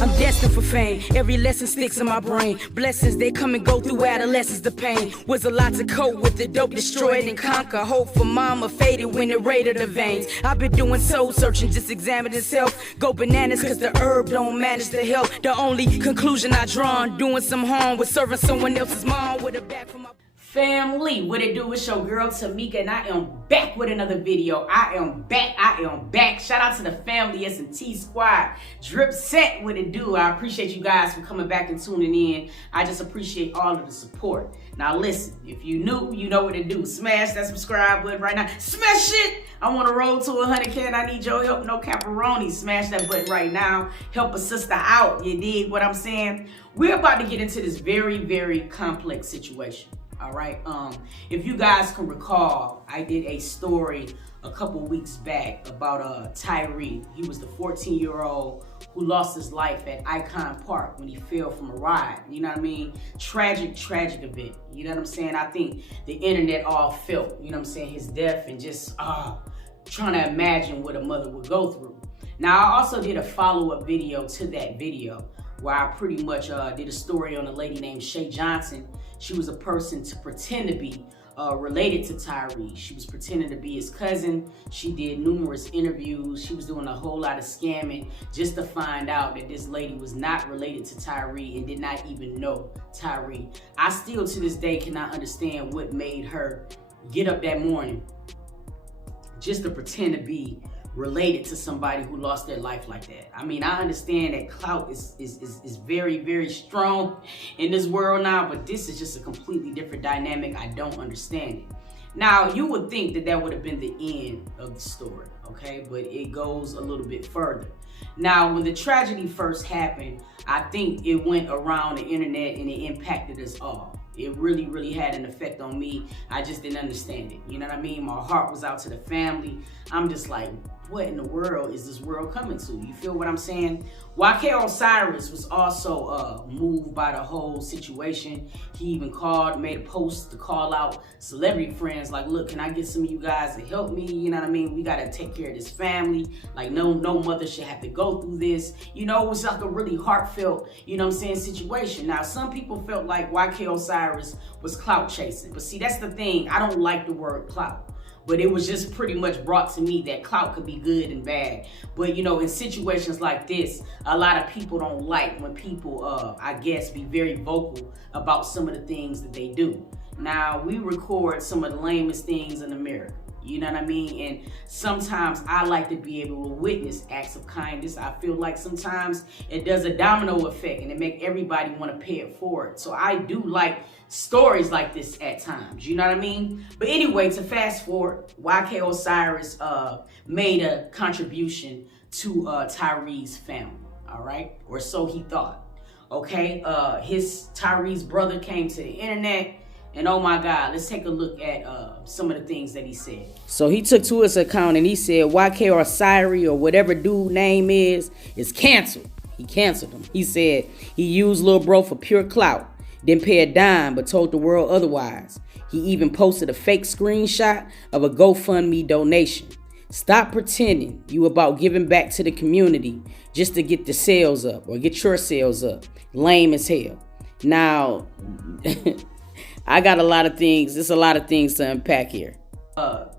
I'm destined for fame. Every lesson sticks in my brain. Blessings, they come and go through adolescence. The pain was a lot to cope with. The dope destroyed and conquer. Hope for mama faded when it raided the veins. I've been doing soul searching, just examining self. Go bananas cause the herb don't manage to help. The only conclusion I drawn, doing some harm with serving someone else's mom with a back from my family. What it do? It's your girl Tamika, and I am back with another video. I am back. Shout out to the family S&T squad. Drip set, what it do? I appreciate you guys for coming back and tuning in. I just appreciate all of the support. Now listen, if you new, you know what to do. Smash that subscribe button right now. Smash it! I want to roll to 100K and I need your help. No caparoni. Smash that button right now. Help a sister out. You dig what I'm saying? We're about to get into this very, very complex situation. All right. If you guys can recall, I did a story a couple weeks back about Tyree. He was the 14-year-old who lost his life at Icon Park when he fell from a ride. You know what I mean? Tragic event. You know what I'm saying? I think the internet all felt, you know what I'm saying, his death and just trying to imagine what a mother would go through. Now, I also did a follow-up video to that video where I pretty much did a story on a lady named Shay Johnson. She was a person to pretend to be related to Tyree. She was pretending to be his cousin. She did numerous interviews. She was doing a whole lot of scamming just to find out that this lady was not related to Tyree and did not even know Tyree. I still to this day cannot understand what made her get up that morning just to pretend to be related to somebody who lost their life like that. I mean, I understand that clout is very, very strong in this world now, but this is just a completely different dynamic. I don't understand it. Now, you would think that that would have been the end of the story, okay? But it goes a little bit further. Now, when the tragedy first happened, I think it went around the internet and it impacted us all. It really, really had an effect on me. I just didn't understand it. You know what I mean? My heart was out to the family. I'm just like, what in the world is this world coming to? You feel what I'm saying? Osiris was also moved by the whole situation. He even made a post to call out celebrity friends like, look, can I get some of you guys to help me? You know what I mean? We gotta take care of this family. Like no mother should have to go through this. You know, it was like a really heartfelt, you know what I'm saying, situation. Now, some people felt like Osiris was clout chasing. But see, that's the thing. I don't like the word clout. But it was just pretty much brought to me that clout could be good and bad. But, you know, in situations like this, a lot of people don't like when people, I guess, be very vocal about some of the things that they do. Now, we record some of the lamest things in America. You know what I mean? And sometimes I like to be able to witness acts of kindness. I feel like sometimes it does a domino effect and it make everybody want to pay it forward. So I do like stories like this at times. You know what I mean? But anyway, to fast forward, Osiris made a contribution to Tyree's family. All right? Or so he thought. Okay? Tyree's brother came to the internet. And oh my God, let's take a look at some of the things that he said. So he took to his account and he said Osiris or whatever dude name is canceled. He canceled him. He said he used Lil Bro for pure clout. Didn't pay a dime but told the world otherwise. He even posted a fake screenshot of a GoFundMe donation. Stop pretending you about giving back to the community just to get the sales up or get your sales up. Lame as hell. Now... I got a lot of things. There's a lot of things to unpack here.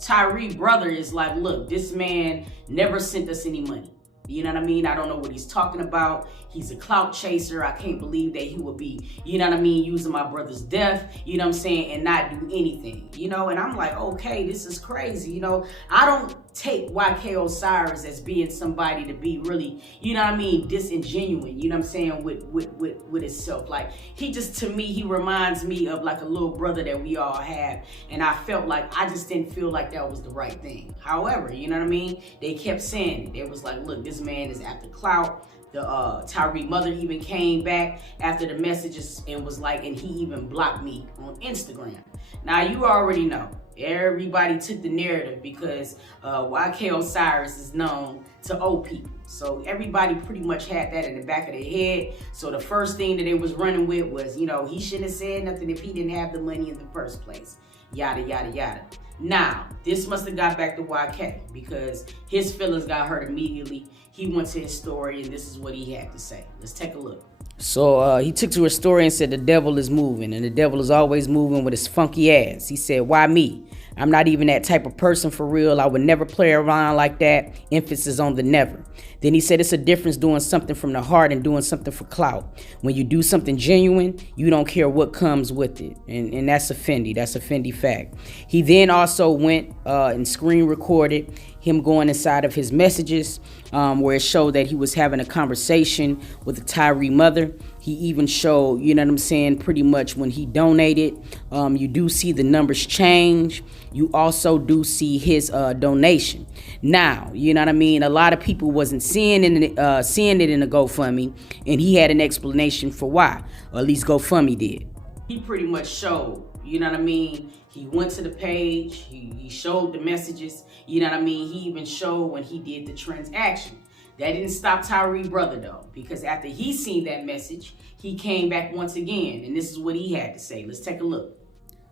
Tyree brother is like, look, this man never sent us any money. You know what I mean? I don't know what he's talking about. He's a clout chaser. I can't believe that he would be, you know what I mean, using my brother's death, you know what I'm saying, and not do anything, you know? And I'm like, okay, this is crazy, you know? I don't take Osiris as being somebody to be really, you know what I mean, disingenuous, you know what I'm saying, with himself. Like, he just, to me, he reminds me of like a little brother that we all have. And I felt like, I just didn't feel like that was the right thing. However, you know what I mean? They kept saying it. They was like, look, this man is after clout. The Tyree mother even came back after the messages and was like, and he even blocked me on Instagram. Now, you already know. Everybody took the narrative because Osiris is known to owe people. So everybody pretty much had that in the back of their head. So the first thing that they was running with was, you know, he shouldn't have said nothing if he didn't have the money in the first place. yada, yada, yada. Now, this must have got back to YK because his feelings got hurt immediately. He went to his story and this is what he had to say. Let's take a look. So he took to his story and said the devil is moving, and the devil is always moving with his funky ass. He said, why me? I'm not even that type of person for real. I would never play around like that. Emphasis on the never. Then he said it's a difference doing something from the heart and doing something for clout. When you do something genuine, you don't care what comes with it. And that's a Fendi. That's a Fendi fact. He then also went and screen recorded him going inside of his messages where it showed that he was having a conversation with the Tyree mother. He even showed, you know what I'm saying, pretty much when he donated. You do see the numbers change. You also do see his donation. Now, you know what I mean? A lot of people wasn't seeing it in the GoFundMe, and he had an explanation for why, or at least GoFundMe did. He pretty much showed, you know what I mean? He went to the page, he showed the messages, you know what I mean? He even showed when he did the transaction. That didn't stop Tyree brother though, because after he seen that message, he came back once again, and this is what he had to say. Let's take a look.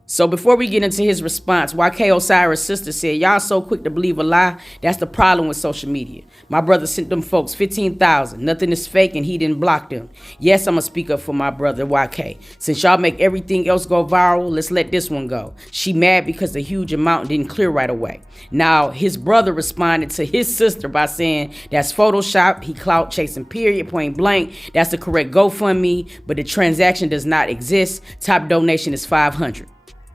So before we get into his response, YK Osiris' sister said, y'all so quick to believe a lie. That's the problem with social media. My brother sent them folks 15,000. Nothing is fake and he didn't block them. Yes, I'm going to speak up for my brother YK. Since y'all make everything else go viral, let's let this one go. She mad because the huge amount didn't clear right away. Now, his brother responded to his sister by saying, that's Photoshop. He clout chasing, period, point blank. That's the correct GoFundMe, but the transaction does not exist. Top donation is $500.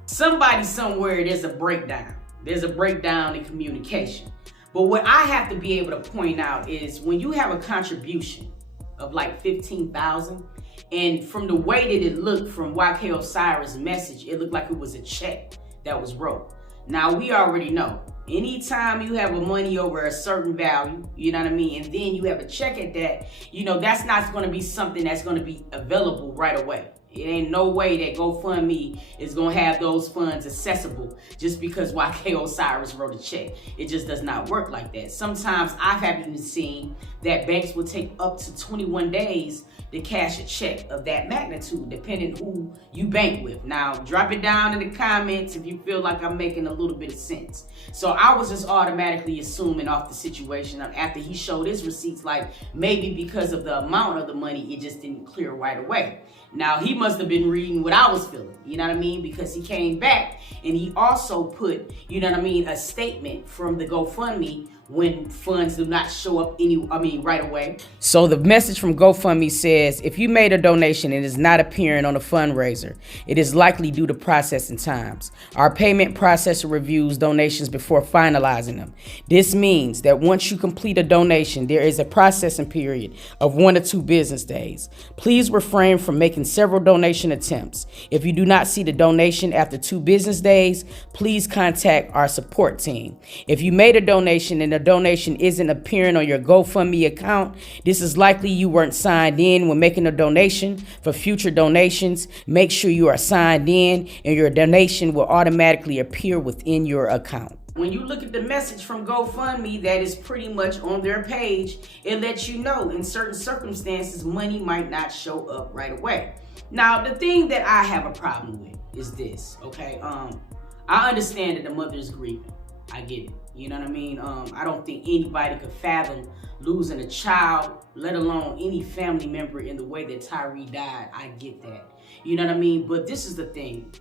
Somebody somewhere, there's a breakdown. There's a breakdown in communication. But what I have to be able to point out is when you have a contribution of like 15,000, and from the way that it looked from YK Osiris' message, it looked like it was a check that was wrote. Now, we already know, anytime you have a money over a certain value, you know what I mean, and then you have a check at that, you know, that's not going to be something that's going to be available right away. It ain't no way that GoFundMe is going to have those funds accessible just because YK Osiris wrote a check. It just does not work like that. Sometimes I have even seen that banks will take up to 21 days to cash a check of that magnitude, depending who you bank with. Now, drop it down in the comments if you feel like I'm making a little bit of sense. So I was just automatically assuming off the situation after he showed his receipts, like maybe because of the amount of the money, it just didn't clear right away. Now, he must have been reading what I was feeling, you know what I mean? Because he came back and he also put, you know what I mean, a statement from the GoFundMe when funds do not show up right away. So the message from GoFundMe says, if you made a donation and is not appearing on a fundraiser, it is likely due to processing times. Our payment processor reviews donations before finalizing them. This means that once you complete a donation, there is a processing period of 1 to 2 business days. Please refrain from making several donation attempts. If you do not see the donation after 2 business days, please contact our support team. If you made a donation and the donation isn't appearing on your GoFundMe account, this is likely you weren't signed in when making a donation. For future donations, make sure you are signed in and your donation will automatically appear within your account. When you look at the message from GoFundMe that is pretty much on their page, it lets you know in certain circumstances, money might not show up right away. Now, the thing that I have a problem with is this, okay? I understand that the mother is grieving. I get it. You know what I mean? I don't think anybody could fathom losing a child, let alone any family member in the way that Tyree died. I get that. You know what I mean? But this is the thing.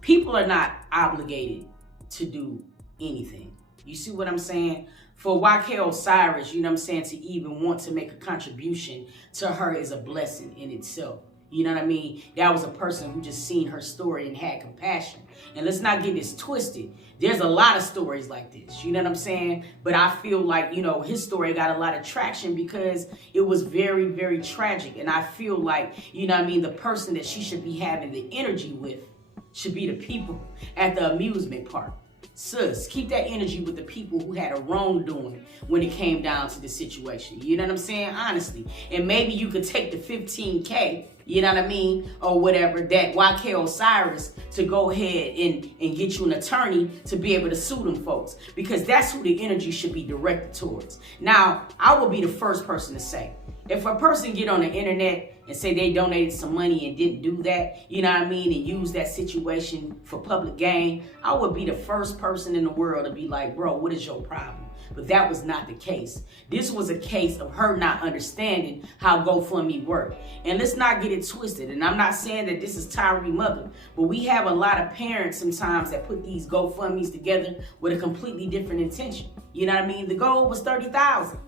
People are not obligated to do anything. You see what I'm saying? For YK Osiris, you know what I'm saying, to even want to make a contribution to her is a blessing in itself. You know what I mean? That was a person who just seen her story and had compassion. And let's not get this twisted. There's a lot of stories like this. You know what I'm saying? But I feel like, you know, his story got a lot of traction because it was very, very tragic. And I feel like, you know what I mean, the person that she should be having the energy with should be the people at the amusement park. Sis, keep that energy with the people who had a wrongdoing when it came down to the situation. You know what I'm saying? Honestly. And maybe you could take the 15K, you know what I mean, or whatever, that YK Osiris to go ahead and get you an attorney to be able to sue them folks. Because that's who the energy should be directed towards. Now, I will be the first person to say, If a person get on the internet and say they donated some money and didn't do that, you know what I mean, and use that situation for public gain, I would be the first person in the world to be like, bro, what is your problem? But that was not the case. This was a case of her not understanding how GoFundMe worked. And let's not get it twisted. And I'm not saying that this is Tyree's mother, but we have a lot of parents sometimes that put these GoFundMes together with a completely different intention. You know what I mean? The goal was $30,000.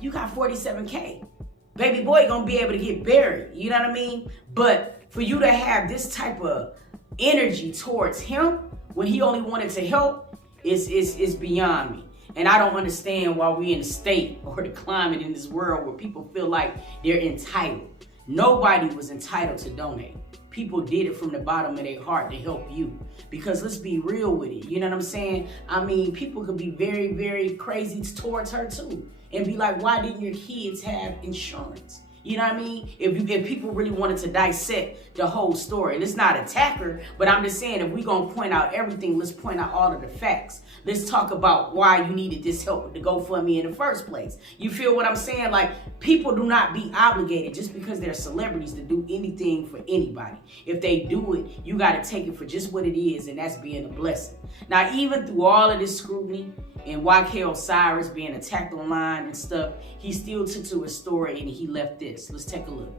You got $47K. Baby boy gonna be able to get buried. You know what I mean? But for you to have this type of energy towards him when he only wanted to help is beyond me. And I don't understand why we're in a state or the climate in this world where people feel like they're entitled. Nobody was entitled to donate. People did it from the bottom of their heart to help you. Because let's be real with it. You know what I'm saying? I mean, people could be very, very crazy towards her too. And be like, why didn't your kids have insurance? You know what I mean? If people really wanted to dissect the whole story, and it's not attack her, but I'm just saying if we're going to point out everything, let's point out all of the facts. Let's talk about why you needed this help to GoFundMe in the first place. You feel what I'm saying? Like, people do not be obligated just because they're celebrities to do anything for anybody. If they do it, you got to take it for just what it is, and that's being a blessing. Now, even through all of this scrutiny, and YK Osiris being attacked online and stuff, he still took to his story and he left this. Let's take a look.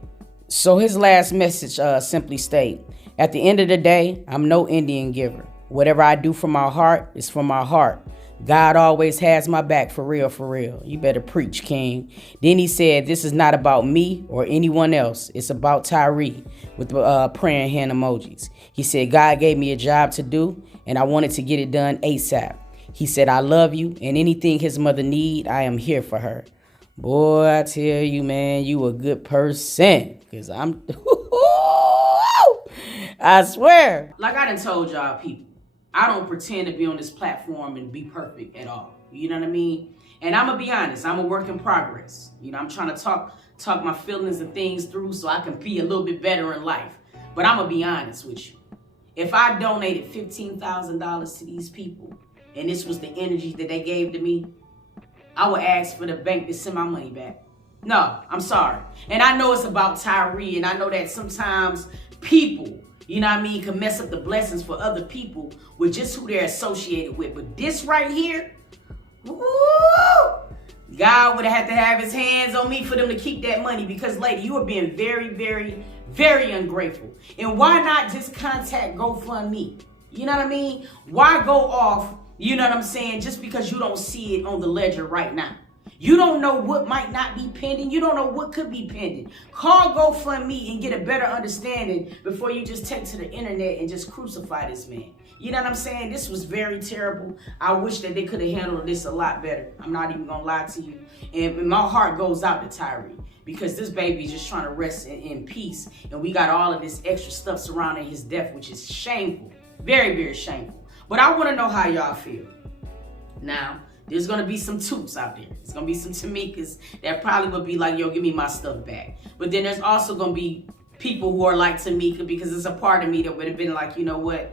So his last message simply state, at the end of the day, I'm no Indian giver. Whatever I do from my heart is from my heart. God always has my back, for real, for real. You better preach, King. Then he said, this is not about me or anyone else. It's about Tyree, with the praying hand emojis. He said, God gave me a job to do and I wanted to get it done ASAP. He said, I love you, and anything his mother need, I am here for her. Boy, I tell you, man, you a good person. Because I'm... I swear. Like I done told y'all people, I don't pretend to be on this platform and be perfect at all. You know what I mean? And I'm going to be honest, I'm a work in progress. You know, I'm trying to talk my feelings and things through so I can be a little bit better in life. But I'm going to be honest with you. If I donated $15,000 to these people, and this was the energy that they gave to me, I would ask for the bank to send my money back. No, I'm sorry. And I know it's about Tyree, and I know that sometimes people, you know what I mean, can mess up the blessings for other people with just who they're associated with. But this right here, woo, God would have had to have his hands on me for them to keep that money, because, lady, you are being very, very, very ungrateful. And why not just contact GoFundMe? You know what I mean? Why go off, you know what I'm saying, just because you don't see it on the ledger right now? You don't know what might not be pending. You don't know what could be pending. Call GoFundMe and get a better understanding before you just take to the internet and just crucify this man. You know what I'm saying? This was very terrible. I wish that they could have handled this a lot better. I'm not even going to lie to you. And my heart goes out to Tyree, because this baby is just trying to rest in peace. And we got all of this extra stuff surrounding his death, which is shameful. Very, very shameful. But I want to know how y'all feel. Now, there's going to be some toots out there. There's going to be some Tamikas that probably would be like, yo, give me my stuff back. But then there's also going to be people who are like Tamika, because it's a part of me that would have been like, you know what?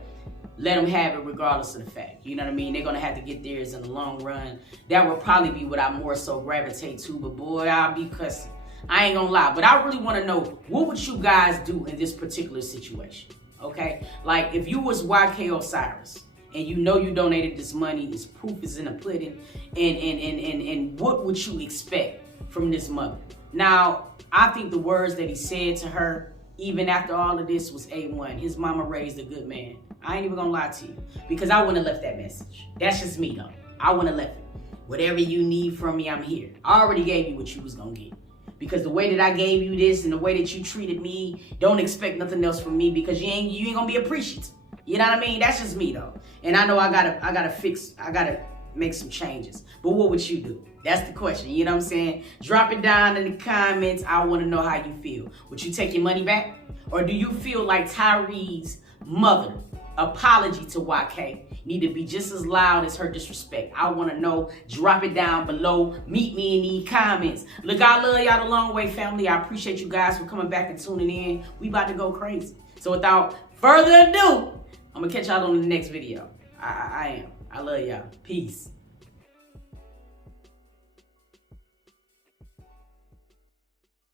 Let them have it regardless of the fact. You know what I mean? They're going to have to get theirs in the long run. That would probably be what I more so gravitate to. But boy, I'll be cussing. I ain't going to lie. But I really want to know, what would you guys do in this particular situation? Okay? Like, if you was YK Osiris, and you know you donated this money, this proof is in the pudding, and what would you expect from this mother? Now, I think the words that he said to her, even after all of this, was A1. His mama raised a good man. I ain't even gonna lie to you, because I wouldn't have left that message. That's just me, though. I wouldn't have left it. Whatever you need from me, I'm here. I already gave you what you was gonna get. Because the way that I gave you this and the way that you treated me, don't expect nothing else from me, because you ain't gonna be appreciative. You know what I mean? That's just me, though. And I know I gotta make some changes. But what would you do? That's the question. You know what I'm saying? Drop it down in the comments. I want to know how you feel. Would you take your money back? Or do you feel like Tyree's mother apology to YK need to be just as loud as her disrespect? I want to know. Drop it down below. Meet me in the comments. Look, I love y'all the long way, family. I appreciate you guys for coming back and tuning in. We about to go crazy. So without further ado, I'm going to catch y'all on the next video. I am. I love y'all. Peace.